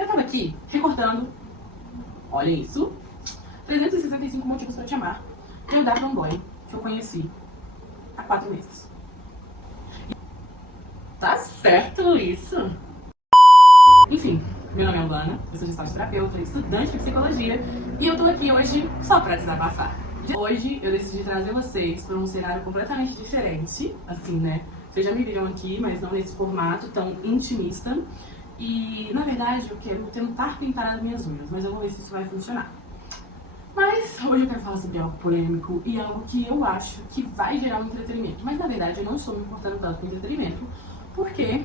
Eu tava aqui recortando, olha isso, 365 motivos pra te amar. Eu dar pra um boy que eu conheci há 4 meses. Tá certo isso? Enfim, meu nome é Alana, eu sou gestantoterapeuta, estudante de psicologia e eu tô aqui hoje só pra desabafar. Hoje eu decidi trazer vocês para um cenário completamente diferente, assim, né? Vocês já me viram aqui, mas não nesse formato tão intimista. E, na verdade, eu quero tentar pintar as minhas unhas, mas eu vou ver se isso vai funcionar. Mas hoje eu quero falar sobre algo polêmico e algo que eu acho que vai gerar um entretenimento. Mas, na verdade, eu não estou me importando tanto com entretenimento, porque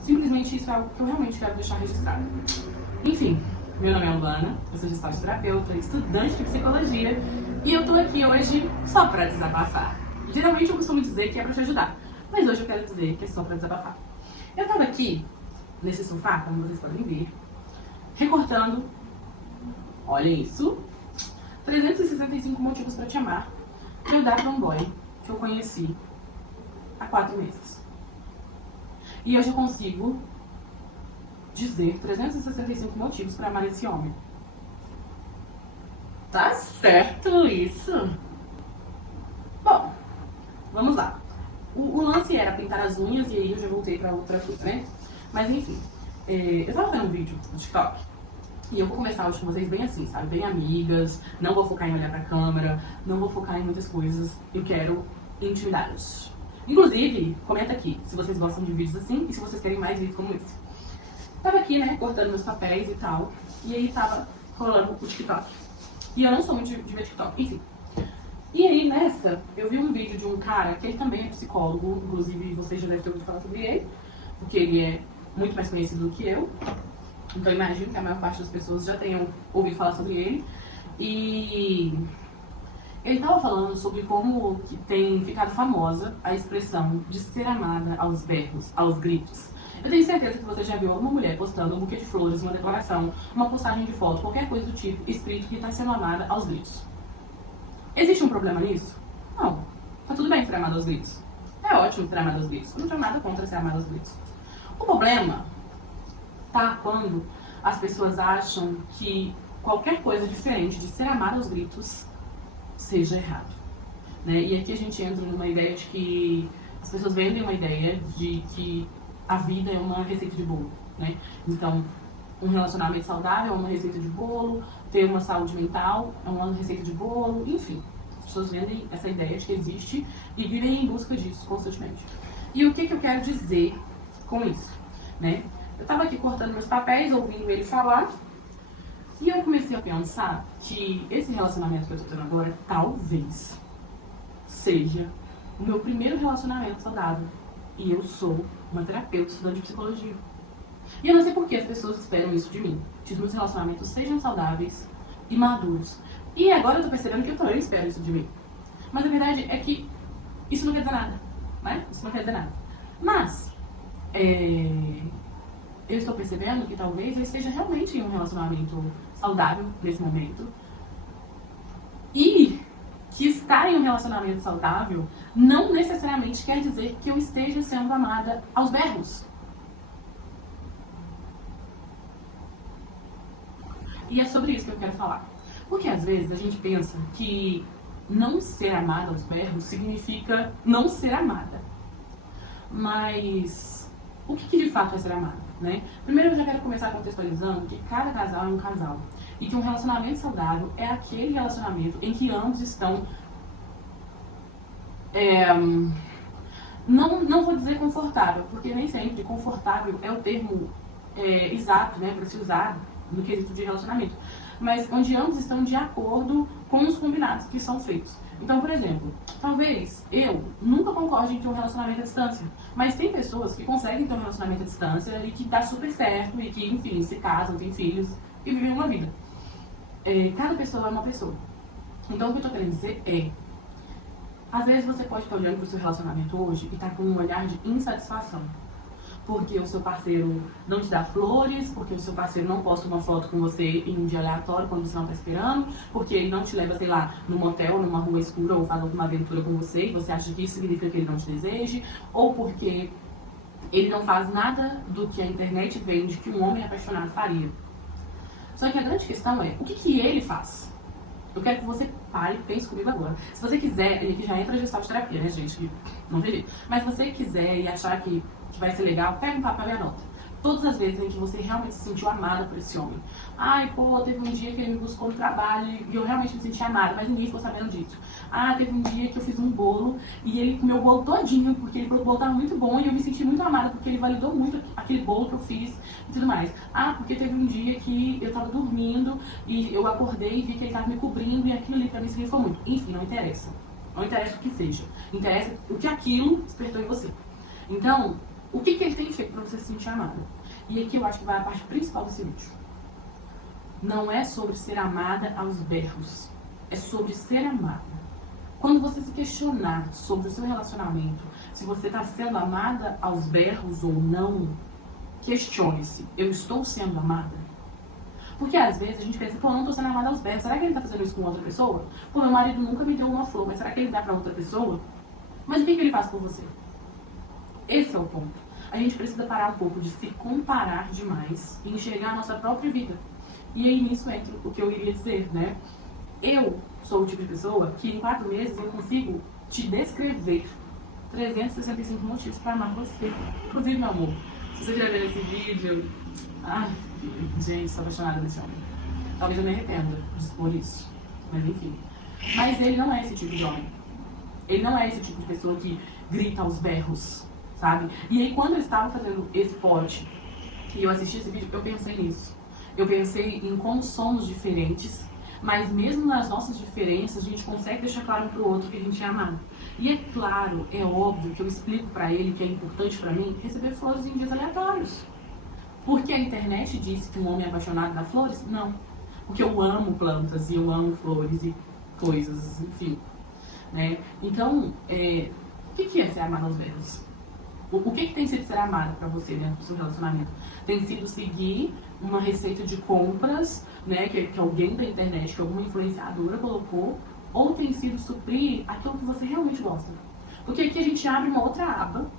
simplesmente isso é algo que eu realmente quero deixar registrado. Enfim, meu nome é Alana, eu sou gestantoterapeuta, estudante de psicologia e eu tô aqui hoje só pra desabafar. Geralmente eu costumo dizer que é pra te ajudar, mas hoje eu quero dizer que é só pra desabafar. Eu tava aqui nesse sofá, como vocês podem ver, recortando, olha isso, 365 motivos pra te amar, que eu dar pra um boy que eu conheci há 4 meses. E hoje eu consigo dizer 365 motivos pra amar esse homem. Tá certo isso? Bom, vamos lá. O lance era pintar as unhas e aí eu já voltei pra outra coisa, né? Mas enfim, eu tava vendo um vídeo no TikTok e eu vou conversar hoje com vocês bem assim, sabe? Bem amigas, não vou focar em olhar pra câmera, não vou focar em muitas coisas, eu quero intimidá-los. Inclusive, comenta aqui se vocês gostam de vídeos assim e se vocês querem mais vídeos como esse. Tava aqui, né, cortando meus papéis e tal, e aí tava rolando o TikTok. E eu não sou muito de ver TikTok, enfim. E aí, nessa, eu vi um vídeo de um cara que ele também é psicólogo, inclusive vocês já devem ter ouvido falar sobre ele, porque ele é muito mais conhecido do que eu. Então eu imagino que a maior parte das pessoas já tenham ouvido falar sobre ele. E ele tava falando sobre como que tem ficado famosa a expressão de ser amada aos berros, aos gritos. Eu tenho certeza que você já viu alguma mulher postando um buquê de flores, uma declaração, uma postagem de foto, qualquer coisa do tipo, escrito que está sendo amada aos gritos. Existe um problema nisso? Não. Tá tudo bem ser amada aos gritos. É ótimo ser amada aos gritos. Eu não tenho nada contra ser amada aos gritos. O problema tá quando as pessoas acham que qualquer coisa diferente de ser amada aos gritos seja errado, né? E aqui a gente entra numa ideia de que as pessoas vendem uma ideia de que a vida é uma receita de bolo, né? Então, um relacionamento saudável é uma receita de bolo, ter uma saúde mental é uma receita de bolo, enfim. As pessoas vendem essa ideia de que existe e vivem em busca disso constantemente. E o que eu quero dizer com isso, né? Eu tava aqui cortando meus papéis, ouvindo ele falar, e eu comecei a pensar que esse relacionamento que eu tô tendo agora talvez seja o meu primeiro relacionamento saudável. E eu sou uma terapeuta estudante de psicologia. E eu não sei por que as pessoas esperam isso de mim. Que os meus relacionamentos sejam saudáveis e maduros. E agora eu tô percebendo que eu também espero isso de mim. Mas a verdade é que isso não quer dizer nada, né? Isso não quer dizer nada. Mas, eu estou percebendo que talvez eu esteja realmente em um relacionamento saudável nesse momento. E que estar em um relacionamento saudável não necessariamente quer dizer que eu esteja sendo amada aos berros. E é sobre isso que eu quero falar. Porque às vezes a gente pensa que não ser amada aos berros significa não ser amada. Mas o que de fato é ser amada, né? Primeiro eu já quero começar contextualizando que cada casal é um casal. E que um relacionamento saudável é aquele relacionamento em que ambos estão... não vou dizer confortável, porque nem sempre confortável é o termo exato, né, para se usar no quesito de relacionamento. Mas onde ambos estão de acordo com os combinados que são feitos. Então, por exemplo, talvez eu nunca concorde em ter um relacionamento à distância, mas tem pessoas que conseguem ter um relacionamento à distância e que dá super certo e que, enfim, se casam, têm filhos e vivem uma vida. Cada pessoa é uma pessoa. Então, o que eu tô querendo dizer é, às vezes você pode estar olhando pro seu relacionamento hoje e tá com um olhar de insatisfação. Porque o seu parceiro não te dá flores, porque o seu parceiro não posta uma foto com você em um dia aleatório quando você não tá esperando, porque ele não te leva, sei lá, num motel, numa rua escura ou faz alguma aventura com você e você acha que isso significa que ele não te deseje, ou porque Ele não faz nada do que a internet vende que um homem apaixonado faria. Só que a grande questão é, o que ele faz? Eu quero que você pare e pense comigo agora. Se você quiser, ele que já entra gestalt de terapia, né, gente? Que não tem jeito. Mas se você quiser e achar que vai ser legal, pega um papel e anota. Todas as vezes em que você realmente se sentiu amada por esse homem. Ai, pô, teve um dia que ele me buscou no trabalho e eu realmente me senti amada, mas ninguém ficou sabendo disso. Ah, teve um dia que eu fiz um bolo e ele comeu o bolo todinho, porque ele falou que o bolo estava muito bom e eu me senti muito amada, porque ele validou muito aquele bolo que eu fiz e tudo mais. Ah, porque teve um dia que eu estava dormindo e eu acordei e vi que ele estava me cobrindo e aquilo ali pra mim significou muito. Enfim, não interessa. Não interessa o que seja. Interessa o que aquilo despertou em você. Então, o que ele tem feito para você se sentir amada? E aqui eu acho que vai a parte principal desse vídeo. Não é sobre ser amada aos berros. É sobre ser amada. Quando você se questionar sobre o seu relacionamento, se você está sendo amada aos berros ou não, questione-se. Eu estou sendo amada? Porque às vezes a gente pensa, pô, eu não estou sendo amada aos berros. Será que ele está fazendo isso com outra pessoa? Pô, meu marido nunca me deu uma flor, mas será que ele dá para outra pessoa? Mas o que ele faz por você? Esse é o ponto. A gente precisa parar um pouco de se comparar demais e enxergar a nossa própria vida. E aí nisso entra o que eu iria dizer, né? Eu sou o tipo de pessoa que em 4 meses eu consigo te descrever 365 motivos para amar você. Inclusive, meu amor, se você estiver vendo esse vídeo... Ai, gente, sou apaixonada desse homem. Talvez eu me arrependa de expor isso. Mas enfim. Mas ele não é esse tipo de homem. Ele não é esse tipo de pessoa que grita aos berros, sabe? E aí quando eu estava fazendo esse pote e eu assisti esse vídeo, eu pensei nisso. Eu pensei em como somos diferentes, mas mesmo nas nossas diferenças, a gente consegue deixar claro um pro outro que a gente é amado. E é claro, é óbvio que eu explico pra ele que é importante pra mim receber flores em dias aleatórios. Porque a internet disse que um homem é apaixonado dá flores? Não. Porque eu amo plantas e eu amo flores e coisas, enfim. Né? Então, o que é ser amado aos berros? O que tem sido ser amado pra você dentro do seu relacionamento? Tem sido seguir uma receita de compras, né, que alguém da internet, que alguma influenciadora colocou, ou tem sido suprir aquilo que você realmente gosta? Porque aqui a gente abre uma outra aba,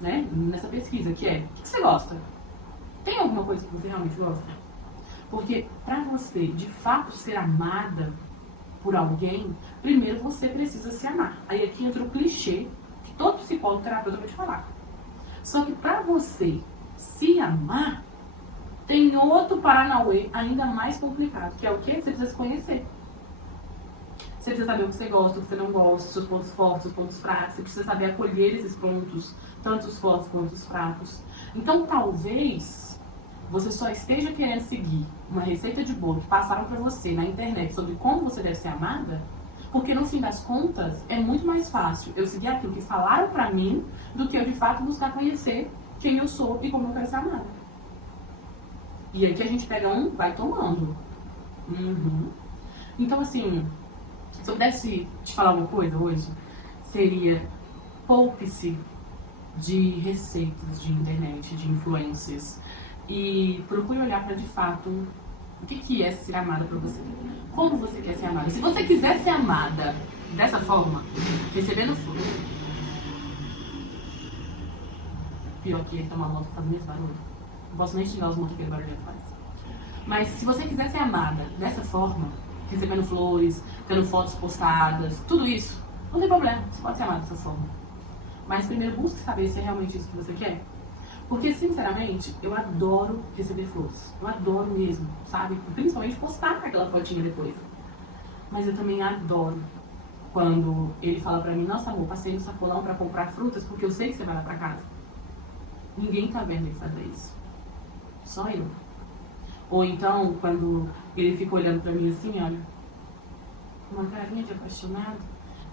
né, nessa pesquisa, que é, o que você gosta? Tem alguma coisa que você realmente gosta? Porque pra você, de fato, ser amada por alguém, primeiro você precisa se amar. Aí aqui entra o clichê que todo psicólogo terapeuta vai te falar. Só que pra você se amar, tem outro paranauê ainda mais complicado, que é o quê? Você precisa se conhecer. Você precisa saber o que você gosta, o que você não gosta, seus pontos fortes, seus pontos fracos. Você precisa saber acolher esses pontos, tanto os fortes quanto os fracos. Então, talvez você só esteja querendo seguir uma receita de bolo que passaram pra você na internet sobre como você deve ser amada, porque no fim das contas é muito mais fácil eu seguir aquilo que falaram pra mim do que eu de fato buscar conhecer quem eu sou e como eu quero ser amada. E aí que a gente pega vai tomando. Então assim, se eu pudesse te falar uma coisa hoje, seria poupe-se de receitas de internet, de influências, e procure olhar para de fato o que é ser amada pra você. Como você quer ser amada. Se você quiser ser amada dessa forma, recebendo flor. Pior que ele tá uma moto que faz muito barulho. Não posso nem xingar os motoqueiros barulho que faz. Mas se você quiser ser amada dessa forma, recebendo flores, tendo fotos postadas, tudo isso, não tem problema, você pode ser amada dessa forma. Mas primeiro busque saber se é realmente isso que você quer. Porque, sinceramente, eu adoro receber flores. Eu adoro mesmo, sabe? Principalmente postar aquela fotinha depois. Mas eu também adoro quando ele fala pra mim, nossa amor, passei no sacolão pra comprar frutas porque eu sei que você vai lá pra casa. Ninguém tá vendo ele fazer isso. Só eu. Ou então, quando ele fica olhando pra mim assim, olha, com uma carinha de apaixonado.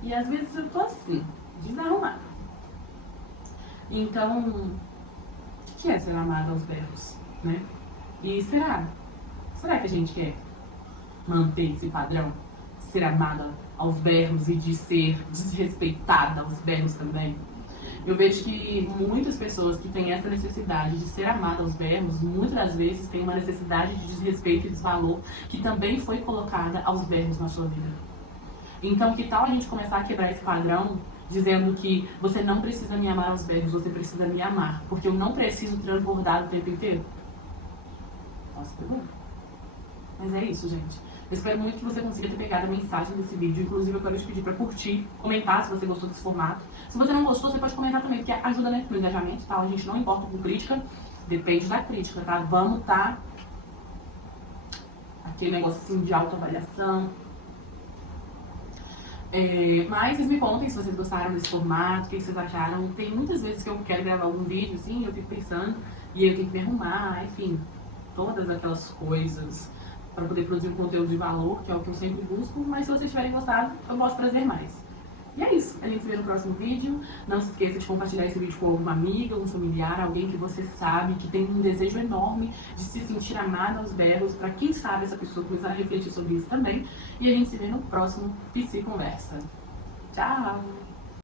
E às vezes eu tô assim, desarrumada. Então, o que é ser amada aos berros, né? E será que a gente quer manter esse padrão? Ser amada aos berros e de ser desrespeitada aos berros também? Eu vejo que muitas pessoas que têm essa necessidade de ser amada aos berros, muitas das vezes têm uma necessidade de desrespeito e desvalor que também foi colocada aos berros na sua vida. Então, que tal a gente começar a quebrar esse padrão dizendo que você não precisa me amar aos berros, você precisa me amar, porque eu não preciso transbordar o tempo inteiro? Nossa, pergunta. Mas é isso, gente. Eu espero muito que você consiga ter pegado a mensagem desse vídeo. Inclusive, eu quero te pedir pra curtir, comentar se você gostou desse formato. Se você não gostou, você pode comentar também, porque ajuda, né, no engajamento, tá? A gente não importa com crítica, depende da crítica, tá? Vamos tá aquele negocinho de autoavaliação. Mas vocês me contem se vocês gostaram desse formato, o que vocês acharam. Tem muitas vezes que eu quero gravar algum vídeo, assim, eu fico pensando, e eu tenho que me arrumar, enfim, todas aquelas coisas para poder produzir um conteúdo de valor, que é o que eu sempre busco. Mas se vocês tiverem gostado, eu posso trazer mais. E é isso, a gente se vê no próximo vídeo. Não se esqueça de compartilhar esse vídeo com alguma amiga, um familiar, alguém que você sabe que tem um desejo enorme de se sentir amada aos berros, para quem sabe essa pessoa começar a refletir sobre isso também. E a gente se vê no próximo Psi Conversa. Tchau!